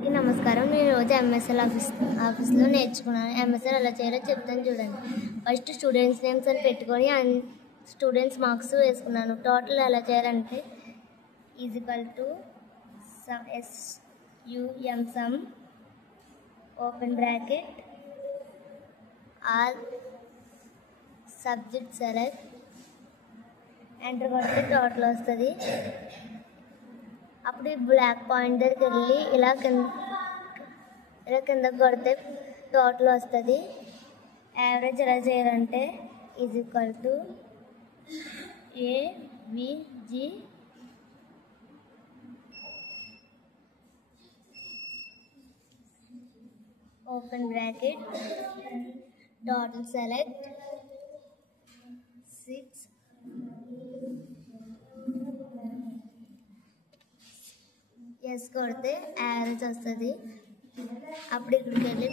అందరికీ నమస్కారం. నేను రోజు ఎంఎస్ఎల్ ఆఫీస్లో నేర్చుకున్నాను. ఎంఎస్ఎల్ ఎలా చేయాలో చెప్తాను చూడండి. ఫస్ట్ స్టూడెంట్స్ నేమ్స్ అని పెట్టుకొని స్టూడెంట్స్ మార్క్స్ వేసుకున్నాను. టోటల్ ఎలా చేయాలంటే is equal to SUM some open bracket all subject select enter కొడితే టోటల్ వస్తుంది. అప్పుడు బ్లాక్ పాయింట్ దగ్గరికి వెళ్ళి ఇలా కిందకు కొడితే టోటల్ వస్తుంది. యావరేజ్ ఎలా చేయాలంటే is equal to AVG open bracket total select 6 ఎస్ కొడితే యావరేజ్ వస్తుంది. అప్పుడు ఇక్కడికి వెళ్ళి